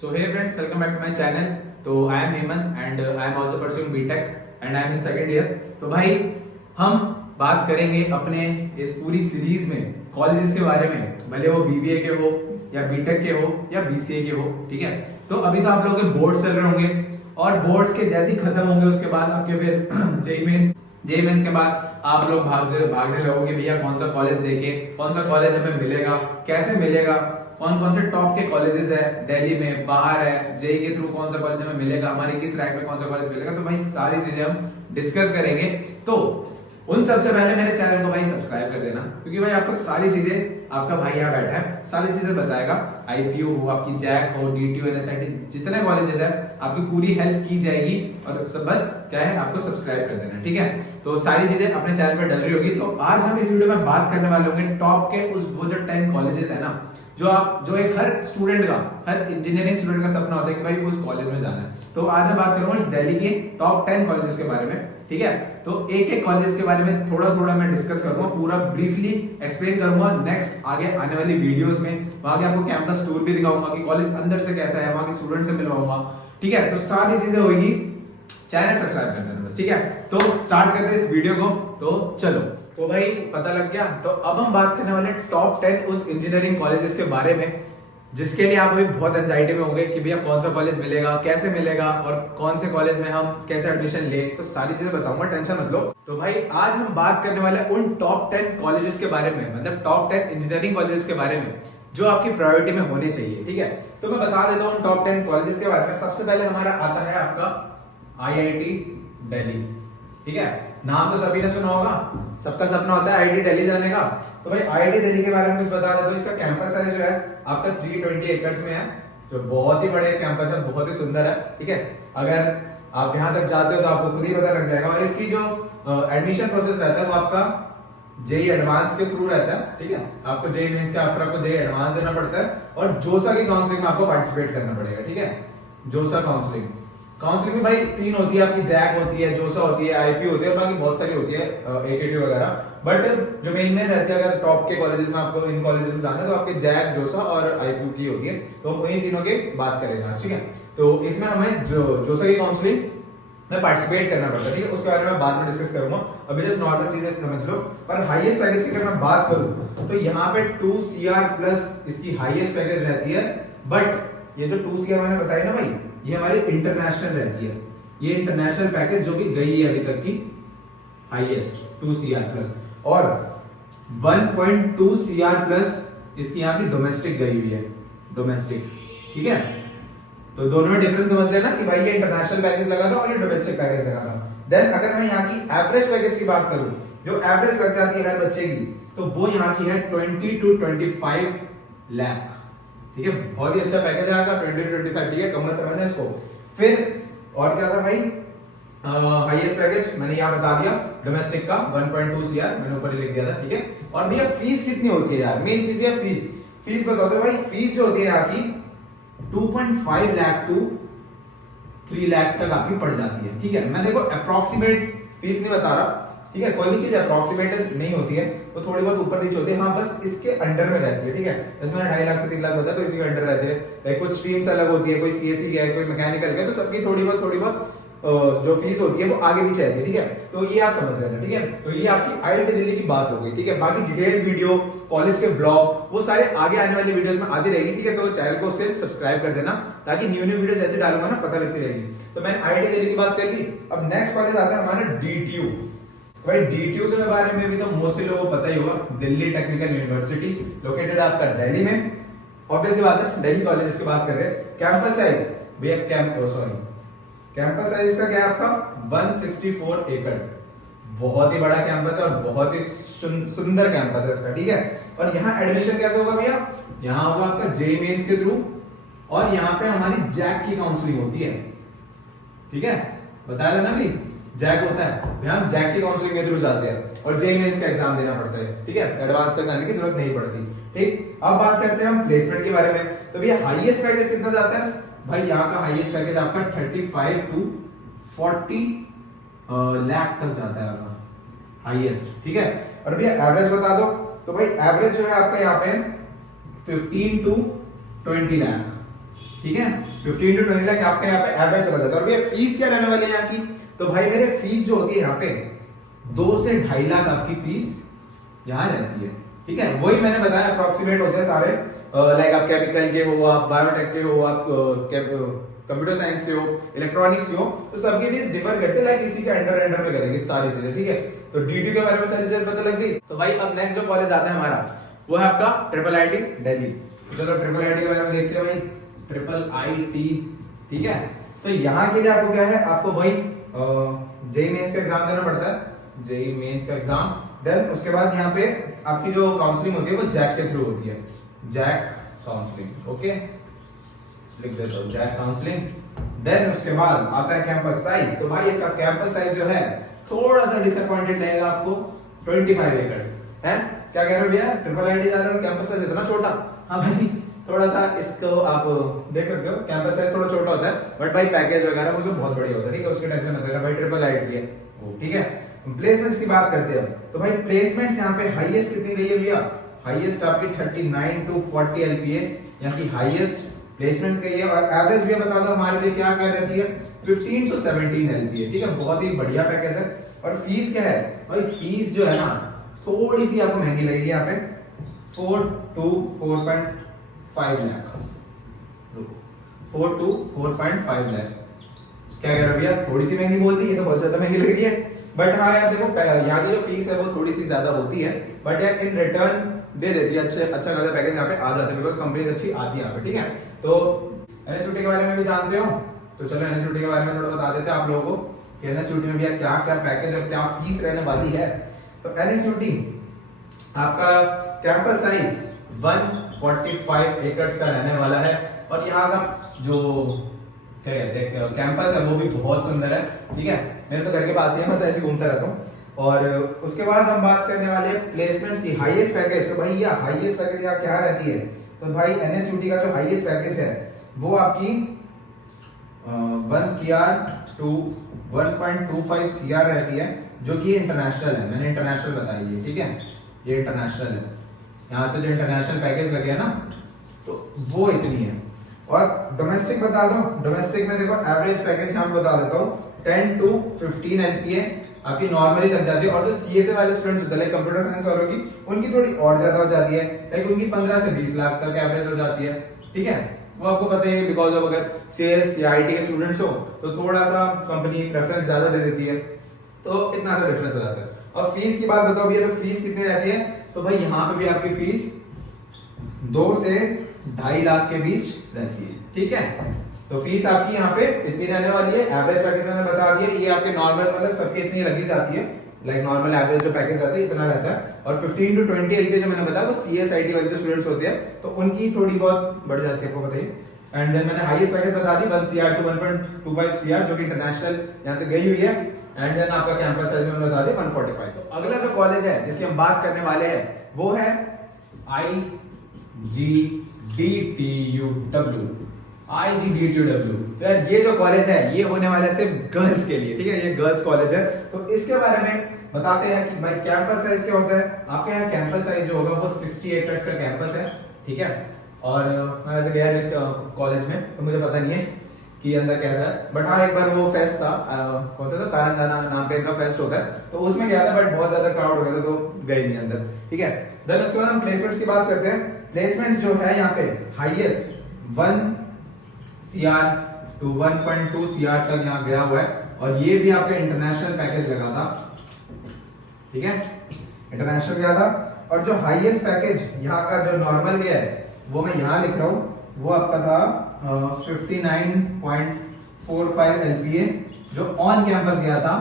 So hey friends, welcome back to my channel. तो I am Hemant and I am also pursuing BTech and I am in second year. तो भाई हम बात करेंगे अपने इस पूरी सीरीज में कॉलेजेस के बारे में, भले वो BBA के हो या BTech के हो या BCA के हो, ठीक है। तो अभी तो आप लोगों के बोर्ड्स चल रहे होंगे और बोर्ड्स के जैसे ही खत्म होंगे उसके बाद आपके फिर जेई मेंस के बाद आप लोग भागने लगोगे भैया कौन सा कॉलेज देखे, कौन सा कॉलेज हमें मिलेगा, कैसे मिलेगा, कौन कौन से टॉप के कॉलेजेस है दिल्ली में, बाहर है, जेई के थ्रू कौन सा कॉलेज हमें मिलेगा, हमारी किस रैंक में कौन सा कॉलेज मिलेगा। तो भाई सारी चीजें हम डिस्कस करेंगे। तो उन सबसे पहले मेरे चैनल को भाई सब्सक्राइब कर देना, क्योंकि भाई आपको सारी चीजें, आपका भाई यहाँ बैठा है, सारी चीजें बताएगा। आईपीयू हो, आपकी जैक हो, डीटीयू, एनएसआईटी, जितने कॉलेजेस है आपकी पूरी हेल्प की जाएगी। और बस क्या है, आपको सब्सक्राइब कर देना, ठीक है। तो सारी चीजें अपने चैनल पर डल रही होगी। तो आज हम इस वीडियो में बात करने वाले होंगे टॉप के वो जो 10 कॉलेजेस है ना, जो एक हर स्टूडेंट का, हर इंजीनियरिंग स्टूडेंट का सपना होता है कि भाई उस कॉलेज में जाना है। तो आज मैं बात करूंगा दिल्ली के टॉप 10 कॉलेजेस के बारे में, ठीक है। तो एक एक कॉलेज के बारे में थोड़ा थोड़ा मैं डिस्कस करूंगा, पूरा ब्रीफली एक्सप्लेन करूंगा। नेक्स्ट आगे आने वाली वीडियोस में वहां के आपको कैंपस टूर भी दिखाऊंगा कि कॉलेज अंदर से कैसा है, वहां के स्टूडेंट से मिलवाऊंगा, ठीक है। तो सारी चीजें होगी, चैनल सब्सक्राइब कर देना बस, ठीक है। तो स्टार्ट करते हैं इस वीडियो को। तो चलो, तो भाई पता लग गया। तो अब हम बात करने वाले टॉप 10 उस इंजीनियरिंग कॉलेजेस के बारे में जिसके लिए आप अभी बहुत एंजाइटी में होंगे कि भैया कौन सा कॉलेज मिलेगा, कैसे मिलेगा और कौन से कॉलेज में हम कैसे एडमिशन ले। तो सारी चीजें बताऊंगा, टेंशन मत लो। तो भाई आज हम बात करने वाले उन टॉप 10 कॉलेजेस के बारे में, मतलब टॉप 10 इंजीनियरिंग कॉलेजेस के बारे में जो आपकी प्रायोरिटी में होने चाहिए, ठीक है। तो मैं बता देता हूँ टॉप 10 कॉलेजेस के बारे में। सबसे पहले हमारा आता है आपका IIT दिल्ली, ठीक है। नाम तो सभी ने सुना होगा, सबका सपना होता है IIT दिल्ली जाने का। तो भाई IIT दिल्ली के बारे में कुछ बता देता हूं। इसका कैंपस साइज जो है आपका 320 एकड़ में है, जो बहुत ही बड़े कैंपस है, बहुत ही सुंदर है, ठीक है। अगर आप यहां तक जाते हो तो आपको खुद ही पता लग जाएगा। और इसकी जो एडमिशन प्रोसेस रहता है वो आपका जेई एडवांस के थ्रू रहता है, ठीक है। आपको जेई मेंस के आफ्टर आपको जेई एडवांस देना पड़ता है और जोसा की काउंसलिंग में आपको पार्टिसिपेट करना पड़ेगा, ठीक है। जोसा काउंसलिंग में भाई 3 होती है आपकी, जैक होती है, जोसा होती है, आईपी होती है और बाकी बहुत सारी होती है, एकेटी वगैरह। बट जो मेन रहती है, अगर टॉप के कॉलेजेस में आपको इन कॉलेजेस में जाना है तो आपके जैक, जोसा और आईपी की होती है। तो हम उन्हीं तीनों की बात करेंगे, ठीक है। तो इसमें हमें जोसा की काउंसलिंग में पार्टिसिपेट करना पड़ता है, ठीक है। उसके बारे में बाद में डिस्कस करूंगा, अभी जस्ट नॉर्मल चीजें समझ लो। पर हाईएस्ट पैकेज की अगर मैं बात करूं तो यहाँ पे 2 CR प्लस इसकी हाईएस्ट पैकेज रहती है। बट ये जो 2 CR मैंने बताई ना भाई, ये हमारी इंटरनेशनल रहती है। ये इंटरनेशनल पैकेज जो कि गई है अभी तक की हाईएस्ट 2 CR प्लस, और 1.2 CR प्लस इसकी यहाँ की डोमेस्टिक गई हुई है, डोमेस्टिक, ठीक है। तो दोनों में डिफरेंस समझ लेना कि भाई ये इंटरनेशनल पैकेज लगा था और ये डोमेस्टिक पैकेज लगा था। देन अगर मैं यहाँ की एवरेज पैकेज की बात करूं, जो एवरेज लग जाती है हर बच्चे की, तो वो यहाँ की है 20 to 25 लाख, ठीक है। बहुत ही अच्छा पैकेज आया था, 20 to 25, ठीक है। कम मत समझना इसको। फिर और क्या था भाई, हाईएस्ट पैकेज मैंने यहाँ बता दिया, डोमेस्टिक का 1.2 CR मैंने ऊपर ही लिख दिया था, ठीक है। और भैया फीस कितनी होती है यार, मेन चीज भैया फीस बता दो भाई। फीस जो होती है यहाँ की 2.5 लाख टू 3 लाख तक आपकी पड़ जाती है, ठीक है। मैं देखो अप्रोक्सीमेट फीस नहीं बता रहा, ठीक है। कोई भी चीज अप्रोक्सीमेट नहीं होती है, वो थोड़ी बहुत ऊपर नीचे होती है, हाँ बस इसके अंडर में रहती है, ठीक है। इसमें 2.5 लाख से 3 लाख होता है तो इसी के अंडर रहती है। कुछ स्ट्रीम्स अलग होती है, कोई CSE है, कोई मैकेनिकल है, तो सबकी थोड़ी बहुत जो फीस होती है वो आगे पीछे रहती है, ठीक है। तो ये आप समझ लेना, ठीक है। तो ये आपकी IIT दिल्ली की बात हो गई, ठीक है। बाकी डिटेल वीडियो, कॉलेज के ब्लॉग, वो सारे आगे आने वाली वीडियोस में आती रहेगी, ठीक है। तो चैनल को उससे सब्सक्राइब कर देना ताकि न्यू वीडियो जैसे डालूंगा ना पता लगती रहेगी। तो मैंने IIT दिल्ली की बात कर ली। अब नेक्स्ट कॉलेज आता है हमारा DTU। भाई DTU के बारे में भी तो मोस्टली लोगों को पता ही होगा, दिल्ली टेक्निकल यूनिवर्सिटी, लोकेटेड आपका दिल्ली में। ऑब्वियसली बात है, दिल्ली कॉलेजेस की बात कर रहे हैं। कैंपस साइज भैया, कैंपस साइज का क्या है आपका 164 एकड़, बहुत ही बड़ा कैंपस है और बहुत ही सुंदर कैंपस है इसका, ठीक है। और यहाँ एडमिशन कैसे होगा भैया, यहाँ होगा आपका जेई मेंस के थ्रू और यहाँ पे हमारी जैक की काउंसलिंग होती है, ठीक है। बताया था ना भी, जैक होता है, यहाँ जैक की काउंसलिंग के थ्रू जाते हैं और जेई मेंस का एग्जाम देना पड़ता है, ठीक है। एडवांस तक जाने की जरूरत नहीं पड़ती, ठीक। अब बात करते हैं हम प्लेसमेंट के बारे में। तो भैया हाईएस्ट पैकेज कितना जाता है भाई, यहाँ का हाईएस्ट पैकेज आपका 35 to 40 लाख तक जाता है आपका हाईएस्ट, ठीक है। और भैया एवरेज बता दो, तो भाई एवरेज जो है आपका यहाँ पे 15 to 20 लाख, ठीक है, 15 to 20 लाख आपका यहाँ पे एवरेज चला जाता है। और भैया फीस क्या रहने वाली है यहाँ की, तो भाई मेरे फीस जो होती है यहाँ पे 2 से 2.5 लाख आपकी फीस यहाँ रहती है। ठीक है, वही मैंने बताया अप्रोक्सीमेट होते हैं सारे, लाइक आप केमिकल के हो, आप बायोटेक के हो, आप कंप्यूटर साइंस के हो, इलेक्ट्रॉनिक्स के हो, तो सबकी फीस डिफर करते हैं, लाइक इसी के अंडर में करेंगे सारी चीजें। ठीक है, तो डीटी के बारे में सारी चीजें पता लग गई। तो भाई अब नेक्स्ट जो कॉलेज आता है हमारा वो है आपका ट्रिपल आईटी दिल्ली। तो चलो ट्रिपल आईटी के बारे में देखते हैं भाई, ट्रिपल आईटी। ठीक है, तो यहाँ के लिए आपको क्या है, आपको भाई जेई मेंस का एग्जाम देना पड़ता है, जेई मेंस का एग्जाम। देन उसके बाद यहाँ पे आपकी जो काउंसलिंग होती है वो जैक के थ्रू होती है, जैक काउंसलिंग। ओके, लिख देता हूँ जैक काउंसलिंग। देन उसके बाद आता है कैंपस साइज। तो भाई इसका कैंपस साइज जो है थोड़ा सा डिसअपॉइंटेड लगेगा आपको, 25 एकड़ है। क्या कह रहे हो भैया, ट्रिपल आईटी जा रहे हो, कैंपस साइज इतना छोटा? हाँ भाई, थोड़ा सा इसको आप देख सकते हो, कैंपस साइज थोड़ा छोटा होता है, बट भाई पैकेज वगैरह वो सब बहुत बढ़िया होता है। ठीक है, उसकी टेंशन मत लेना भाई, ट्रिपल आईटी है वो। ठीक है, प्लेसमेंट्स की बात करते हैं। तो भाई प्लेसमेंट्स यहाँ पे हाईएस्ट कितनी गई है भैया, हाईएस्ट आपकी 39 to 40 एलपीए यहाँ की हाईएस्ट प्लेसमेंट्स गई है। और एवरेज भी बता दो हमारे लिए क्या क्या रहती है, 15 to 17 एलपीए। ठीक है, बहुत ही बढ़िया पैकेज है। और फीस क्या है भाई, फीस जो है ना थोड़ी सी आपको महंगी लगेगी यहाँ पे, 4 to 4.5 लाख, 4 to 4.5 लाख। क्या कह रहे हो भैया, थोड़ी सी महंगी बोल दी, ये तो बहुत ज्यादा महंगी लग रही है। बट हाँ यार देखो, यहाँ की जो फीस है वो थोड़ी सी ज्यादा होती है, बट यार इन रिटर्न दे देती है, अच्छा खासा पैकेज यहाँ पे आ जाता है, बिकॉज कंपनी अच्छी आती है यहाँ पे। ठीक है, तो एनएसयूटी के बारे में भी जानते हो, तो चलो एनएसयूटी के बारे में थोड़ा बता देते हैं आप लोगों को कि एनएसयूटी में भैया क्या क्या पैकेज और क्या फीस रहने वाली है। तो एनएसयूटी आपका कैंपस साइज 145 एकड़ का रहने वाला है। और यहाँ का जो क्या कहते हैं कैंपस है वो भी बहुत सुंदर है। ठीक है, मेरे तो घर के पास ही है, मैं तो ऐसे घूमता रहता हूँ। और उसके बाद हम बात करने वाले हैं प्लेसमेंट्स की, हाईएस्ट पैकेज। तो भाई ये हाईएस्ट पैकेज यहाँ क्या रहती है, तो भाई एनएसयूटी का जो हाईएस्ट पैकेज है वो आपकी 1 CR to 1.25 CR रहती है, जो कि इंटरनेशनल है। मैंने इंटरनेशनल बताई है। ठीक है, ये इंटरनेशनल है, यहाँ से जो इंटरनेशनल पैकेज लगे ना तो वो इतनी है। और डोमेस्टिक बता दो, डोमेस्टिक में देखो एवरेज पैकेज यहाँ बता देता हूँ, 10 to 15 एलपीए आपकी नॉर्मली लग जाती है। और जो सीएसए वाले स्टूडेंट्स होते हैं कंप्यूटर साइंस वालों की, उनकी थोड़ी और ज्यादा हो जाती है, लाइक उनकी 15 से 20 लाख तक एवरेज हो जाती है। ठीक है, वो आपको पता है बिकॉज ऑफ अगर सीएस या आईटी के स्टूडेंट्स हो तो थोड़ा सा कंपनी प्रेफरेंस ज्यादा दे देती है, तो इतना सा डिफरेंस हो जाता है। और फीस की बात बताओ भैया, तो फीस कितनी रहती है, तो भाई यहाँ पे भी आपकी फीस 2 से 2.5 लाख के बीच रहती है। ठीक है, तो फीस आपकी यहाँ पे इतनी रहने वाली है। एवरेज पैकेज मैंने बता दिया, ये आपके नॉर्मल मतलब सबकी इतनी लगी जाती है, लाइक नॉर्मल एवरेज जो पैकेज रहता है इतना रहता है। और 15 to 20 एलपीए जो मैंने बताया वो सीएस आईटी वाले जो स्टूडेंट्स होते हैं तो उनकी थोड़ी बहुत बढ़ जाती है, आपको बताइए। एंड देन मैंने हाईएस्ट पैकेज बता दी 1 CR to 1.25 CR, जो कि इंटरनेशनल यहाँ से गई हुई है। एंड देन आपका कैंपस साइज मैंने बता दिया 145। तो अगला जो कॉलेज है जिसकी हम बात करने वाले हैं वो है IGDTUW। तो यार ये जो कॉलेज है ये होने वाला है सिर्फ गर्ल्स के लिए। ठीक है, ये गर्ल्स कॉलेज है। तो इसके बारे में बताते हैं कि भाई कैंपस साइज क्या होता है। आपके यहाँ कैंपस साइज जो होगा वो 60 एकड़ का कैंपस है। ठीक है, और मैं वैसे गया नहीं इस कॉलेज में तो मुझे पता नहीं है कि अंदर कैसा है, बट हाँ एक बार वो फेस्ट था, कौन सा था, तारंगाना नाम पे इनका फेस्ट होता है, तो उसमें गया था, बट बहुत ज्यादा क्राउड हो गया था तो गए नहीं अंदर। ठीक है, देन उसके बाद हम प्लेसमेंट्स की बात करते हैं। प्लेसमेंट्स जो है यहाँ पे हाईएस्ट 1 CR to 1.2 CR तक यहाँ गया हुआ है। और ये भी आपका इंटरनेशनल पैकेज लगा था। ठीक है, इंटरनेशनल गया था। और जो हाईएस्ट पैकेज यहाँ का जो नॉर्मल गया है वो मैं यहाँ लिख रहा हूँ, वो आपका था 59.45 एलपीए, जो ऑन कैंपस गया था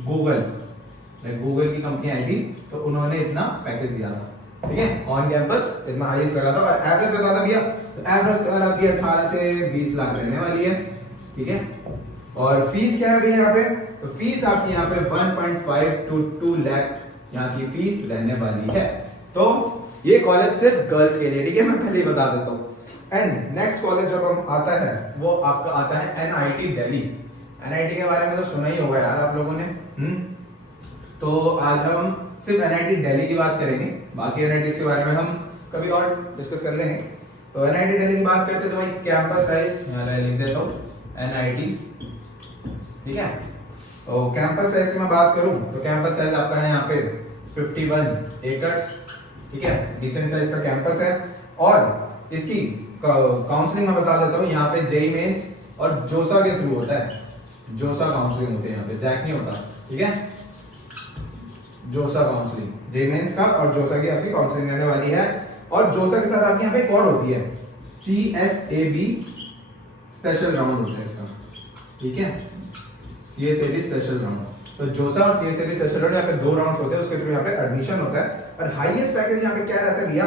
गूगल की कंपनी आई थी, तो उन्होंने इतना पैकेज दिया था। ठीक है, ऑन कैंपस इतना हाईएस्ट लगा था। और एवरेज बता था भैया, एवरेज तो आपकी 18 से 20 लाख रहने वाली है। ठीक है, और फीस क्या है भैया यहाँ पे, तो फीस आपकी यहाँ पे 1.5 to 2 लाख यहाँ की फीस रहने वाली है। तो ये कॉलेज सिर्फ गर्ल्स के लिए। ठीक है, मैं पहले ही बता देता हूँ। एंड नेक्स्ट कॉलेज जब हम आता है वो आपका आता है एनआईटी दिल्ली। एनआईटी के बारे में तो सुना ही होगा यार आप लोगों ने। तो आज हम सिर्फ एनआईटी दिल्ली की बात करेंगे, बाकी एनआईटी के बारे में हम कभी और डिस्कस कर लेंगे। तो NIT दिल्ली की बात करते हैं तो भाई कैंपस साइज यहाँ लिख देता हूँ NIT, ठीक है। तो कैंपस साइज की मैं बात करूं तो कैंपस साइज आपका है यहाँ पे 51 एकर्स, ठीक है, डिसेंट साइज का कैंपस है। और इसकी काउंसलिंग मैं बता देता हूँ, यहाँ पे जेई मेंस और जोसा के थ्रू होता है, जोसा काउंसलिंग होती है यहाँ पे, जैक नहीं होता, ठीक है। जोसा काउंसलिंग, जेई मेंस का और जोसा की आपकी काउंसलिंग रहने वाली है। और जोसा के साथ आपकी यहाँ पे एक और होती है CSAB स्पेशल राउंड होता है इसका, ठीक है, CSAB स्पेशल राउंड। तो जोसा और CSAB स्पेशल राउंड यहाँ पे 2 राउंड्स होते हैं, उसके थ्रू यहाँ पे एडमिशन होता है। और हाईएस्ट पैकेज यहाँ पे क्या रहता है भैया,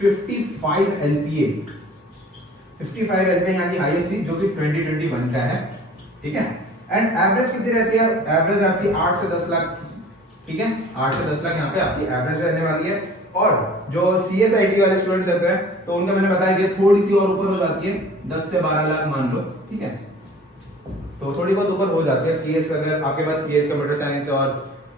55 LPA, 55 LPA यहाँ की हाईएस्ट थी जो कि 2021 का है, ठीक है। एंड एवरेज कितनी रहती है, एवरेज आपकी 8 से 10 लाख थी, ठीक है, 8 से 10 लाख यहाँ पे आपकी एवरेज रहने वाली है। और जो CSIT वाले स्टूडेंट्स रहते हैं तो उनका मैंने बताया कि थोड़ी सी और ऊपर हो जाती है, 10 से 12 लाख मान लो, ठीक है, तो थोड़ी बहुत ऊपर हो जाती है। CS अगर आपके पास CS कंप्यूटर साइंस और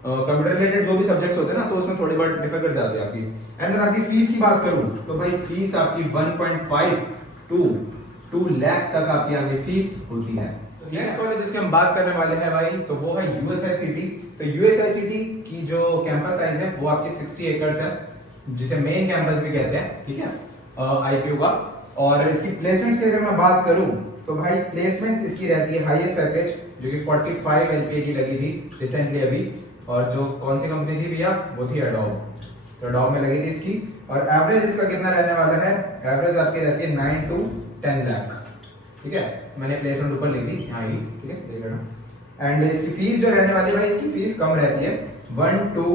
कंप्यूटर रिलेटेड जो भी सब्जेक्ट्स होते हैं ना, तो उसमें थोड़ी बहुत डिफर कर जाती है आपकी। एंड देन आपकी फीस की बात करूं तो भाई फीस आपकी 1.5 टू 2 लाख तक आपकी यहाँ की फीस होती है। नेक्स्ट कॉलेज जिसकी हम बात करने वाले हैं भाई, तो वो है USICT। तो USICT की जो कैंपस साइज है वो आपकी 60 एकर्स है, जिसे मेन कैंपस भी कहते हैं, ठीक है, IPU का। और इसकी प्लेसमेंट्स की अगर मैं बात करूं तो भाई प्लेसमेंट्स इसकी रहती है हाईएस्ट पैकेज जो कि 45 LPA की लगी थी रिसेंटली अभी। और जो कौन सी कंपनी थी भैया, वो थी एडोब, तो एडोब में लगी थी इसकी। और एवरेज इसका कितना रहने वाला है, एवरेज आपकी रहती है 9 to 10 लाख, ठीक है। मैंने प्लेसमेंट ऊपर लिखी दी यहाँ ही, ठीक है, देख लेना। एंड इसकी फीस जो रहने वाली है भाई, इसकी फीस कम रहती है, 1 to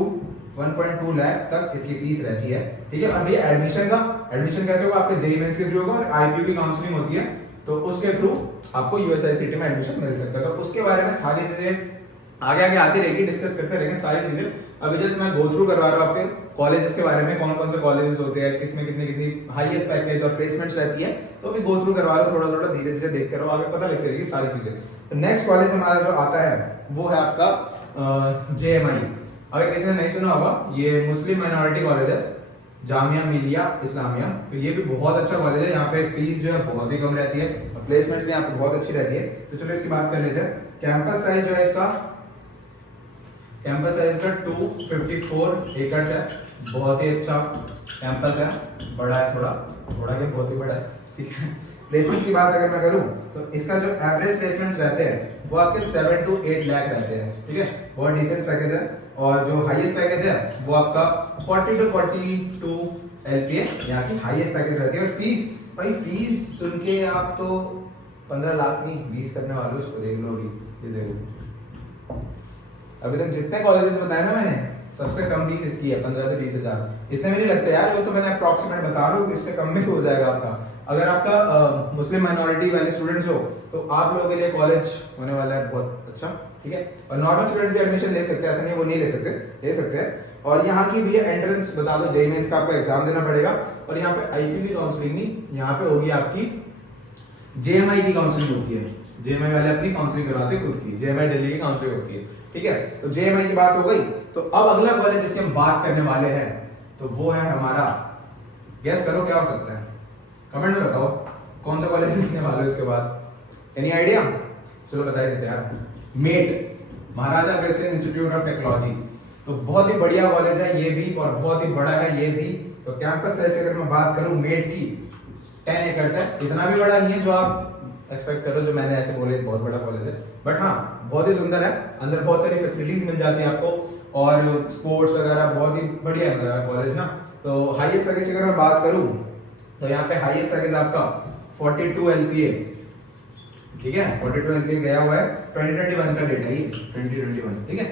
1.2 लाख तक इसकी फीस रहती है, ठीक है। और भैया एडमिशन कैसे होगा, आपके जेईई मेंस के थ्रू होगा और IPU की काउंसलिंग होती है, तो उसके थ्रू आपको USICT में एडमिशन मिल सकता है। तो उसके बारे में सारी चीजें आगे आगे आती रहेगी, डिस्कस करते रहेंगे सारी चीजें। अभी जस्ट मैं गो थ्रू करवा रहा हूँ आपके कॉलेजेस के बारे में, कौन कौन से कॉलेजेस होते हैं, किसमें कितनी कितनी हाईएस्ट पैकेज और प्लेसमेंट्स रहती है, तो अभी गो थ्रू करवा रहा हूँ, थोड़ा थोड़ा धीरे धीरे देखते रहो, आगे पता लगती रहेगी सारी चीजें। तो नेक्स्ट कॉलेज हमारा जो आता है वो है आपका JMI। अगर किसी ने नहीं सुना होगा, ये मुस्लिम माइनॉरिटी कॉलेज है, जामिया मिलिया इस्लामिया। तो ये भी बहुत अच्छा कॉलेज है, यहाँ पे फीस जो है बहुत ही कम रहती है, प्लेसमेंट्स भी यहाँ पे बहुत अच्छी रहती है। तो चलो इसकी बात कर लेते हैं। कैंपस साइज जो है इसका, कैंपस साइज का 254 एकर्स है, बहुत ही अच्छा कैंपस है, बड़ा है, थोड़ा क्या बहुत ही बड़ा है, ठीक है। प्लेसमेंट्स की बात अगर मैं करूं तो इसका जो एवरेज प्लेसमेंट्स रहते हैं वो आपके 7 to 8 लाख रहते हैं, ठीक है, बहुत डिसेंट पैकेज है। और जो हाईएस्ट पैकेज है वो आपका 40 to 42 LPA यहाँ की हाईएस्ट पैकेज रहती है। और फीस, भाई फीस सुन के आप तो 15 लाख नहीं 20 करने वाले हो, उसको देख लो अभी, ये देखो अभी तक जितने कॉलेजेस बताए ना मैंने, सबसे कम फीस इसकी है 15 से 20 हजार। इतने में नहीं लगता यार, वो तो मैंने अप्रॉक्सीमेट बता रहा हूँ, इससे कम भी हो जाएगा आपका। अगर आपका मुस्लिम माइनॉरिटी वाले स्टूडेंट्स हो तो आप लोगों के लिए कॉलेज होने वाला है बहुत अच्छा, ठीक है। और नॉर्मल स्टूडेंट्स भी एडमिशन ले सकते हैं, ऐसा नहीं वो नहीं ले सकते हैं। और यहाँ की भी एंट्रेंस बता दो, जेईई मेंस का आपको एग्जाम देना पड़ेगा। और यहाँ पे IPU की काउंसलिंग नहीं, यहाँ पे होगी आपकी JMI की काउंसलिंग होती है। JMI वाले अपनी काउंसलिंग करवाते हैं खुद की, JMI दिल्ली की काउंसलिंग होती है, ठीक है। तो JMI की बात हो गई। तो अब अगला कॉलेज जिसकी हम बात करने वाले हैं तो वो है हमारा, गेस करो क्या हो सकता है, कमेंट में बताओ कौन सा कॉलेज लिखने वाले हो इसके बाद, एनी आइडिया? चलो बता ही देते यार, MAIT, Maharaja Agrasen Institute of Technology. तो बहुत ही बढ़िया कॉलेज है ये भी और बहुत ही बड़ा है ये भी। तो कैंपस साइज अगर मैं बात करूं मेट की, 10 एकर्स है, इतना भी बड़ा नहीं है जो आप एक्सपेक्ट करो, जो मैंने ऐसे बोले बहुत बड़ा कॉलेज है, बट हाँ बहुत ही सुंदर है, अंदर बहुत सारी फैसिलिटीज मिल जाती है आपको और स्पोर्ट्स वगैरह बहुत ही बढ़िया है कॉलेज ना। तो हाईएस्ट पैकेज की अगर मैं बात करूं तो यहाँ पे हाईएस्ट पैकेज आपका 42 LPA, ठीक है, 42 LPA गया हुआ है, 2021 का डेटा ये 2021, ठीक है।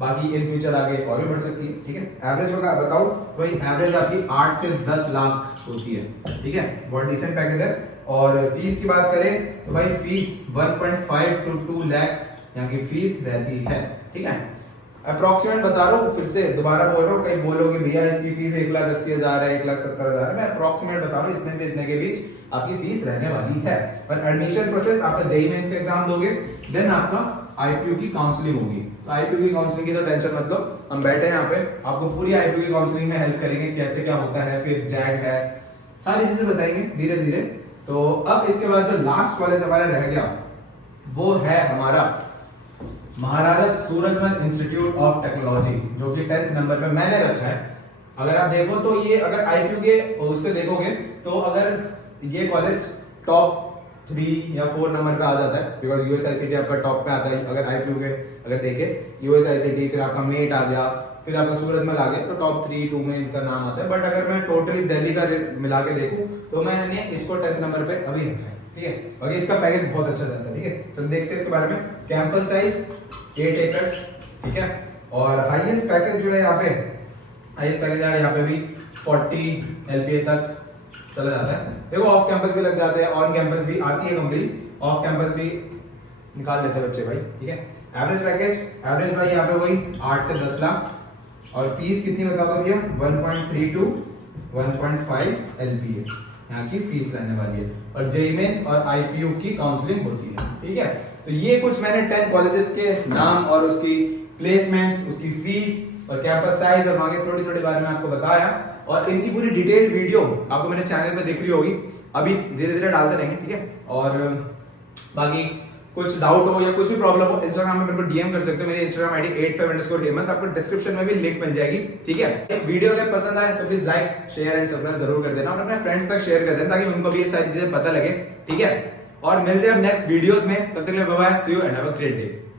बाकी इन फ्यूचर आगे और भी बढ़ सकती है, ठीक है। एवरेज होगा बताओ, तो भाई एवरेज आपकी 8 से 10 लाख होती है, ठीक है, बहुत डिसेंट पैकेज है। और फीस की बात करें तो भाई फीस 1.5 to 2 लाख यहाँ की फीस रहती है, ठीक है। अप्रोक्सीमेट बता रहा हूँ, फिर से दोबारा बोल रहा हूँ, कहीं बोलोगे भैया इसकी फीस 1,80,000 है, 1,70,000 है, मैं अप्रोक्सीमेट बता रहा हूँ, इतने से इतने के बीच आपकी फीस रहने वाली है। और एडमिशन प्रोसेस आपका जेईई मेंस का एग्जाम दोगे, देन आपका IPU की काउंसलिंग होगी। तो IPU की काउंसलिंग की तो टेंशन मत लो, हम बैठे हैं यहाँ पे, आपको पूरी IPU की काउंसलिंग में हेल्प करेंगे, कैसे क्या होता है, फिर जैग है, सारी चीजें बताएंगे धीरे धीरे। तो अब इसके बाद जो लास्ट कॉलेज हमारा रह गया वो है हमारा महाराजा सूरजमल इंस्टीट्यूट ऑफ टेक्नोलॉजी, जो कि 10th नंबर पे मैंने रखा है। अगर आप देखो तो ये अगर आईक्यू के उससे देखोगे तो अगर ये कॉलेज टॉप 3 या 4 नंबर पे आ जाता है, बिकॉज यूएसआईसीटी आपका टॉप पे आता है। अगर आईक्यू के अगर देखे यूएसआईसीटी, फिर आपका मेट आ गया, फिर आपका सूरजमल आ गया, तो टॉप 3-2 में इनका नाम आता है। बट अगर मैं टोटली दिल्ली का मिला के देखूं तो मैंने इसको 10th नंबर पे अभी रखा है, ठीक है। और इसका पैकेज बहुत अच्छा जाता है, ठीक है। तो देखते हैं इसके बारे में। कैंपस साइज 8 एकड़, ठीक है। और हाईएस्ट पैकेज जो है यहाँ पे, हाईएस्ट पैकेज यार यहाँ पे भी 40 LPA तक चला जाता है। देखो ऑफ कैंपस भी लग जाते हैं, ऑन कैंपस भी आती है कंपनीज, ऑफ कैंपस भी निकाल लेते हैं बच्चे भाई, ठीक है। एवरेज पैकेज, एवरेज भाई यहाँ पे वही 8 से 10 लाख। और फीस कितनी बता दो भैया, 1.3 to 1.5 LPA यहाँ की फीस रहने वाली है। और जेईई मेंस और आईपीयू की काउंसलिंग होती है, ठीक है। तो ये कुछ मैंने 10 कॉलेजेस के नाम और उसकी प्लेसमेंट्स, उसकी फीस और कैंपस साइज और आगे थोड़ी थोड़ी बारे में आपको बताया। और इनकी पूरी डिटेल वीडियो आपको मेरे चैनल पे दिख रही होगी, अभी धीरे धीरे डालते रहेंगे, ठीक है। और बाकी कुछ डाउट हो या कुछ भी प्रॉब्लम हो, इंस्टाग्राम में मेरे को डीएम कर सकते हो। मेरी इंस्टाग्राम आईडी 85_हेमंत, आपको डिस्क्रिप्शन में भी लिंक मिल जाएगी, ठीक है। वीडियो अगर पसंद आए तो please like, share and subscribe जरूर कर देना और अपने फ्रेंड्स तक शेयर कर देना, ताकि उनको भी ये सारी चीजें पता लगे, ठीक है। और मिलते हैं अब नेक्स्ट वीडियोस में, तब तक के लिए bye bye, see you and have a great day.